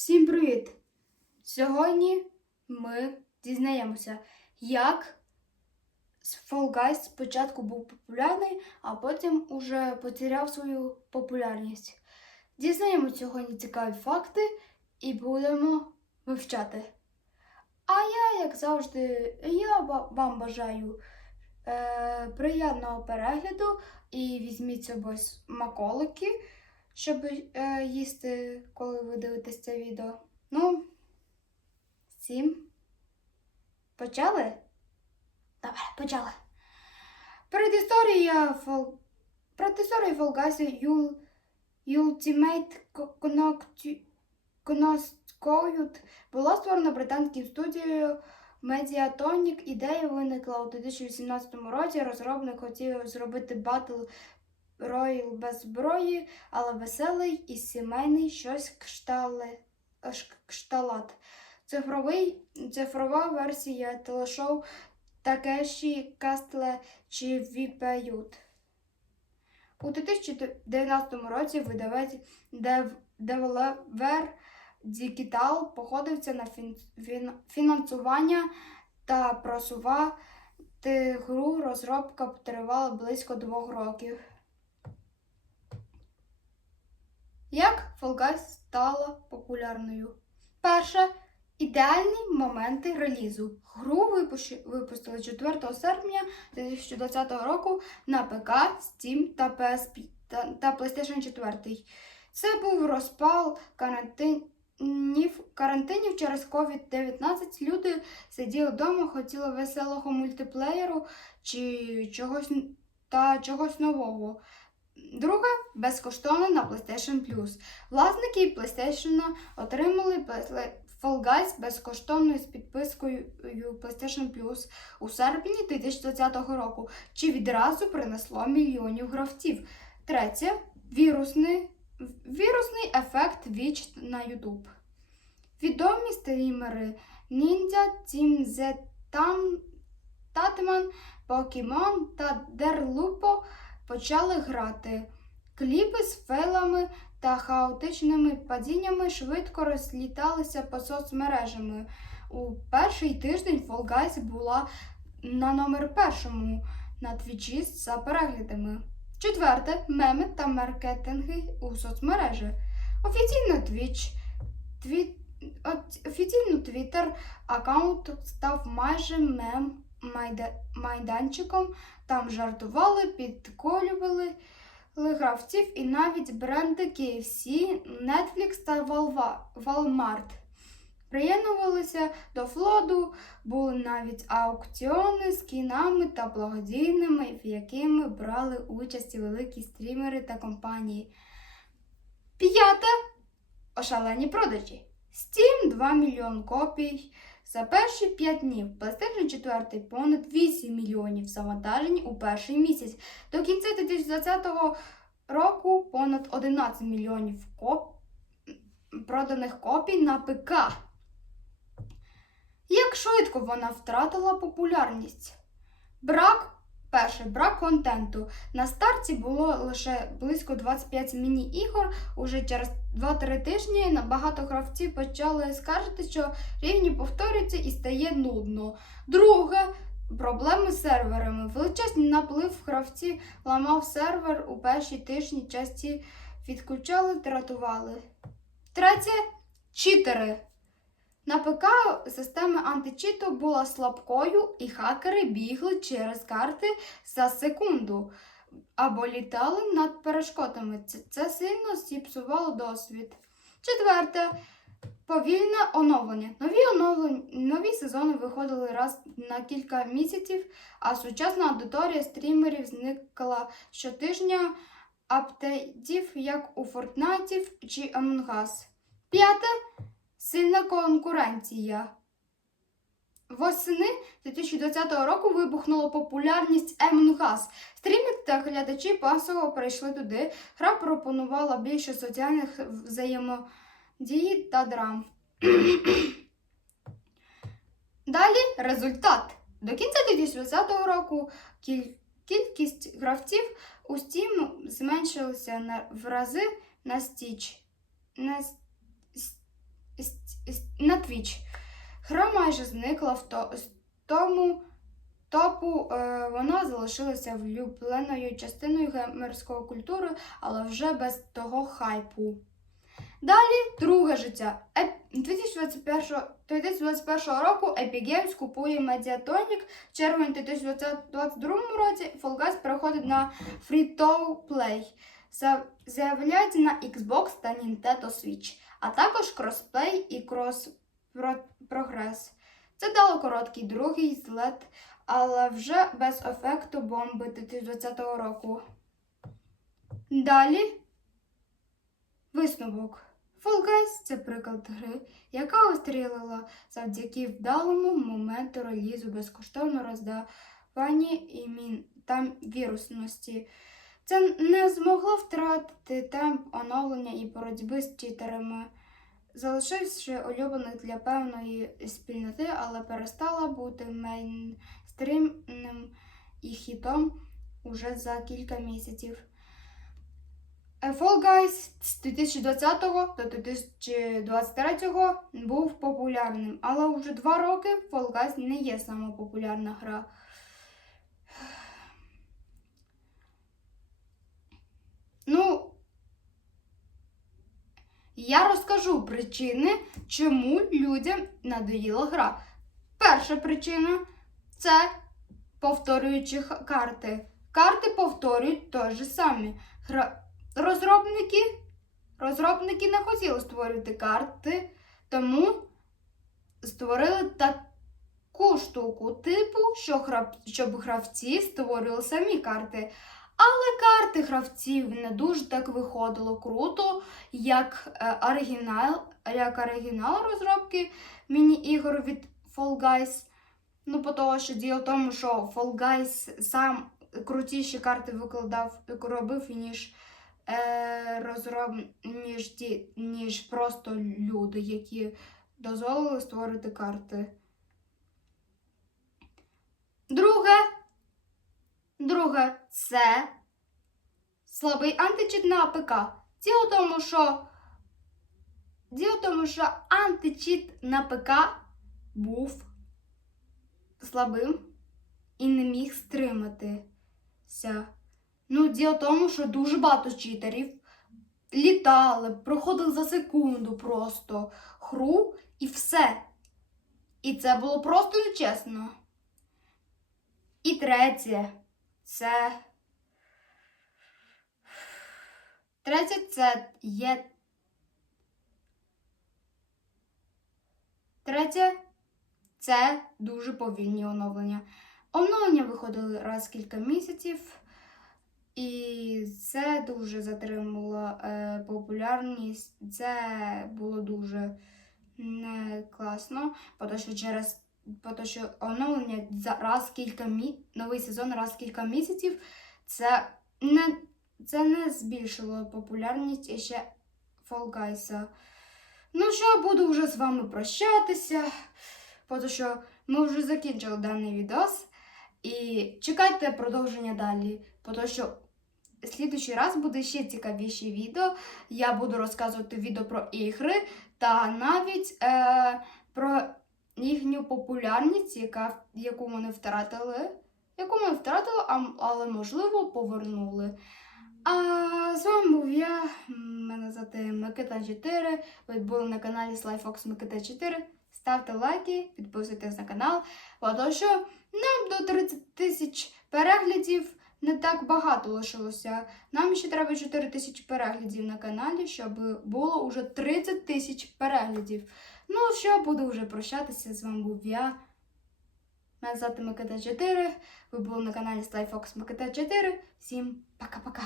Всім привіт! Сьогодні ми дізнаємося, як Fall Guys спочатку був популярний, а потім уже потеряв свою популярність. Дізнаємося сьогодні цікаві факти і будемо вивчати. А я, як завжди, я вам бажаю е, приємного перегляду і візьміть з собою смаколики щоб е, їсти, коли ви дивитесь це відео. Ну, всім. Почали? Добре, почали. Передісторія Фол... Guys Ul... Ultimate Connect- Connect була створена британською студією Mediatonic. Ідея виникла у 2018 році. Розробник хотів зробити батл Ройл без зброї, але веселий і сімейний щось кштале, ш- кшталат. Цифровий, цифрова версія телешоу Такеші Кастле чи Віпеют. У 2019 році видавець Developer Digital походився на фін, фін, фінансування та просувати гру. Розробка тривала близько двох років. Як Fall Guys стала популярною? Перше. Ідеальні моменти релізу. Гру випустили 4 серпня 2020 року на ПК, Steam та PSP та, PlayStation 4. Це був розпал карантинів, карантинів через COVID-19. Люди сиділи вдома, хотіли веселого мультиплеєру чи чогось та чогось нового. Друге безкоштовно на PlayStation Plus. Власники PlayStation отримали Fall Guys безкоштовно з підпискою PlayStation Plus у серпні 2020 року, чи відразу принесло мільйонів гравців. Третє вірусний, вірусний ефект віч на YouTube. Відомі стрімери Team Z Tam, Tatman, та Дерлупо почали грати. Кліпи з фейлами та хаотичними падіннями швидко розліталися по соцмережами. У перший тиждень Fall Guys була на номер першому на твічі за переглядами. Четверте меми та маркетинги у соцмережі. Офіційно Twitch, тві... от- офіційно Twitter аккаунт став майже мем. Майданчиком. Там жартували, підколювали гравців і навіть бренди KFC, Netflix та Walmart. Приєднувалися до флоду, були навіть аукціони з кінами та благодійними, в якими брали участь великі стрімери та компанії. П'яте ошалені продажі. Steam 2 мільйон копій. За перші 5 днів PlayStation 4 понад 8 мільйонів завантажень у перший місяць. До кінця 2020 року понад 11 мільйонів коп... проданих копій на ПК. Як швидко вона втратила популярність? Брак. Перше, брак контенту. На старті було лише близько 25 міні-ігор. Уже через 2-3 тижні на багато гравців почали скаржити, що рівні повторюються і стає нудно. Друге, проблеми з серверами. Величезний наплив гравців ламав сервер у перші тижні, часті відключали, дратували. Третє читери. На ПК система античиту була слабкою, і хакери бігли через карти за секунду або літали над перешкодами. Це, сильно зіпсувало досвід. Четверте. Повільне оновлення. Нові оновлення, нові сезони виходили раз на кілька місяців, а сучасна аудиторія стрімерів зникла щотижня апдейтів, як у Fortnite чи Among Us. П'яте сильна конкуренція. Восени 2020 року вибухнула популярність Us. Стрімери та глядачі масово прийшли туди. Гра пропонувала більше соціальних взаємодій та драм. Далі результат. До кінця 2020 року кількість гравців у Steam зменшилася в рази на стіч. На с- іс- на Гра майже зникла в то, з тому топу. Е, вона залишилася влюбленою частиною геймерської культури, але вже без того хайпу. Далі друге життя. Еп- 2021, 2021 року Epic Games купує Mediatonic. В червні 2022 році Fall Guys переходить на Free-to-Play. З'являється на Xbox та Nintendo Switch, а також кросплей і крос-прогрес. Це дало короткий другий злет, але вже без ефекту бомби 2020 року. Далі висновок. Fall Guys – це приклад гри, яка острілила завдяки вдалому моменту релізу безкоштовно роздаванні імін та вірусності. Це не змогло втратити темп оновлення і боротьби з читерами, залишивши улюблених для певної спільноти, але перестала бути мейнстрімним і хітом уже за кілька місяців. Е, Fall Guys з 2020 до 2023 був популярним, але вже два роки Fall Guys не є сама популярна гра. Ну, я розкажу причини, чому людям надоїла гра. Перша причина це повторюючі карти. Карти повторюють те ж самі. Гра... Розробники, розробники не хотіли створювати карти, тому створили таку штуку, типу, щоб гравці створювали самі карти. Але карти гравців не дуже так виходило круто, як е, оригінал, як оригінал розробки міні-ігор від Fall Guys. Ну, по того, що діло в тому, що Fall Guys сам крутіші карти викладав, робив, ніж, е, розроб... ніж, ті, ніж просто люди, які дозволили створити карти. Друге, друге, це слабий античит на АПК. Діло в тому, що Діло тому, що античит на ПК був слабим і не міг стриматися. Ну, діло в тому, що дуже багато читерів літали, проходили за секунду просто гру і все. І це було просто нечесно. І третє, це. Третє, це є. Третє, це дуже повільні оновлення. Оновлення виходили раз кілька місяців, і це дуже затримало е, популярність. Це було дуже не класно, тому що через тому що оновлення за раз кілька мі... новий сезон раз кілька місяців. Це не, це не збільшило популярність ще Fall Guys. Ну що, буду вже з вами прощатися, тому що ми вже закінчили даний відос. І чекайте продовження далі, тому що в раз буде ще цікавіші відео. Я буду розказувати відео про ігри та навіть е, про їхню популярність, яка, яку вони втратили, яку ми втратили, але можливо повернули. А з вами був я, мене звати Микита 4. Ви були на каналі SlyFox Микита 4. Ставте лайки, підписуйтесь на канал, тому що нам до 30 тисяч переглядів не так багато лишилося. Нам ще треба 4 тисячі переглядів на каналі, щоб було вже 30 тисяч переглядів. Ну що, буду вже прощатися. З вами був я. Мене звати Микита 4. Ви були на каналі SlyFox Микита 4. Всім пока-пока.